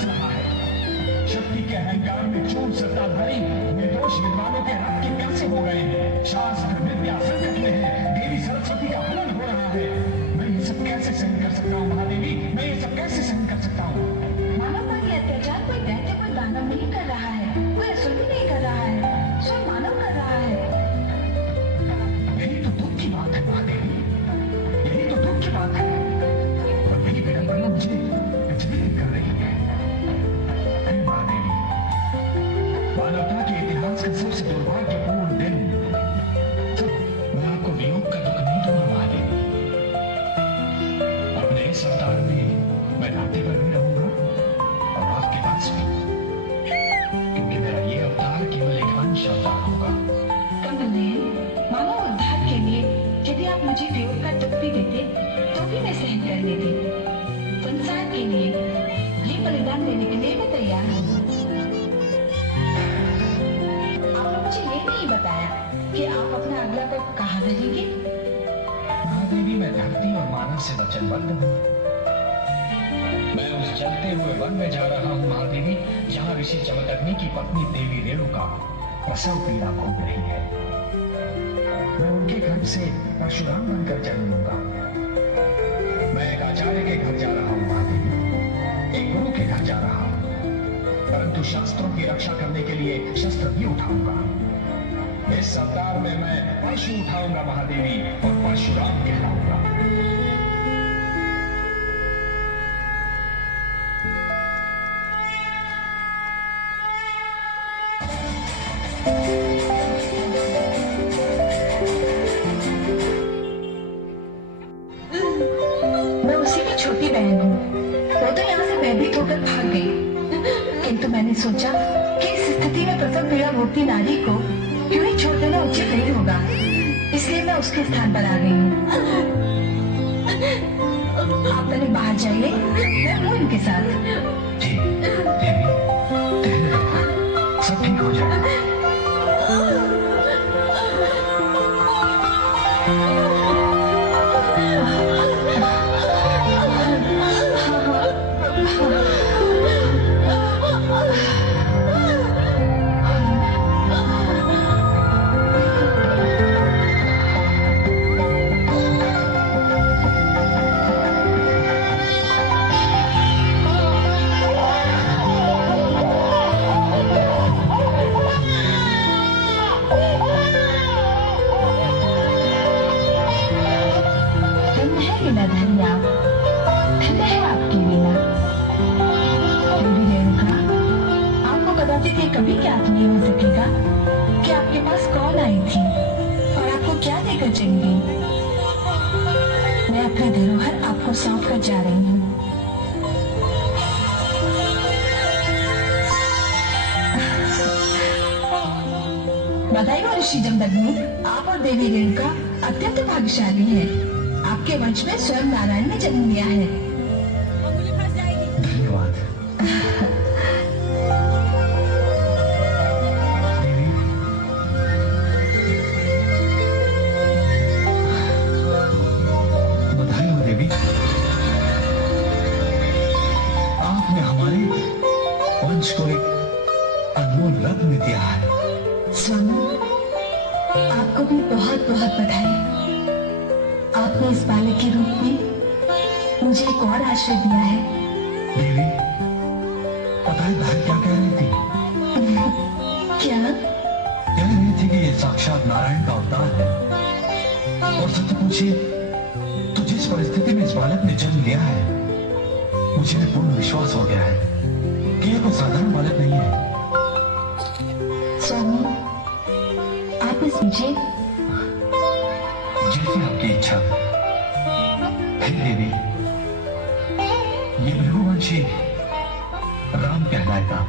हंस रहा है। शक्ति के अहंकार में चूर सत्ताधारी निर्दोष विद्वानों के रक्त के प्यासे हो गए हैं। शास्त्र विद्या संकट में है। देवी सरस्वती का हनन हो रहा है। मैं ये सब कैसे सहन कर सकता हूँ महादेवी? मैं ये सब कैसे सहन कर सकता हूँ? मानव पर ये अत्याचार कोई दैत्य कोई दानव नहीं कर रहा है, कोई असुर भी नहीं कर रहा है, स्वयं मानव कर रहा है। यही तो दुख की बात है महादेवी, यही तो दुख की बात है। और यही विडंबना मुझे विचलित कर रही है। महादेवी, मानवता के इतिहास का सबसे दुर्भाग्यपूर्ण दिन। मैं आपको वियोग का दुख नहीं दूंगा महादेवी। अपने इस अवतार में मैं धरती पर भी रहूंगा और आपके पास भी, क्योंकि मेरा ये अवतार केवल एक अंश अवतार होगा। कमलनयन, मानव उद्धार के लिए यदि आप मुझे वियोग का दुख भी देते तो भी मैं सहन कर लेती। संसार के लिए ये बलिदान देने के लिए मैं तैयार हूँ। आपने मुझे ये नहीं बताया कि आप अपना अगला पग कहाँ धरेंगे? महादेवी, मैं धरती और मानव से वचनबद्ध हूँ। मैं उस जलते हुए वन में जा रहा हूँ महादेवी, जहाँ ऋषि जमदग्नि की पत्नी देवी रेणुका प्रसव पीड़ा भोग रही है। मैं उनके घर से परशुराम बनकर जन्म लूंगा। मैं एक आचार्य के घर जा रहा हूँ महादेवी, एक गुरु के घर जा रहा हूँ, परंतु शास्त्रों की रक्षा करने के लिए शस्त्र भी उठाऊंगा। इस अवतार में मैं परशु उठाऊंगा महादेवी और परशुराम कहलाऊंगा। मैं उसी की छोटी बहन हूँ। वो तो यहाँ से भयभीत होकर भाग गई, किंतु मैंने सोचा कि इस स्थिति में प्रसव पीड़ा भोगती नारी को क्यों ही छोड़ देना उचित नहीं होगा, इसलिए मैं उसके स्थान पर आ गई हूँ। आप पहले बाहर जाइए, मैं हूँ इनके साथ। जी देवी, धैर्य रखो, सब ठीक हो जाएगा। कभी ज्ञात नहीं हो सकेगा कि आपके पास कौन आई थी और आपको क्या देकर चली गई। मैं अपनी धरोहर आपको सौंप कर जा रही हूँ। बधाई हो ऋषि जमदग्नि, आप और देवी रेणुका अत्यंत भाग्यशाली हैं। आपके वंश में स्वयं नारायण ने जन्म लिया है। धन्यवाद। को एक अनमोल रत्न दिया है। स्वामी, आपको भी बहुत बहुत बधाई। आपने इस बालक के रूप में मुझे एक और आश्रय दिया है। देवी, पता है बहन क्या कह रही थी? क्या कह रही थी कि ये साक्षात नारायण का अवतार है। और सच पूछिए तो जिस परिस्थिति में इस बालक ने जन्म लिया है, मुझे पूर्ण विश्वास हो गया है कि ये कोई साधारण बालक नहीं है। स्वामी, आप इस मुझे जैसी आपकी इच्छा। हे देवी, ये भृगुवंशी राम कहलाएगा।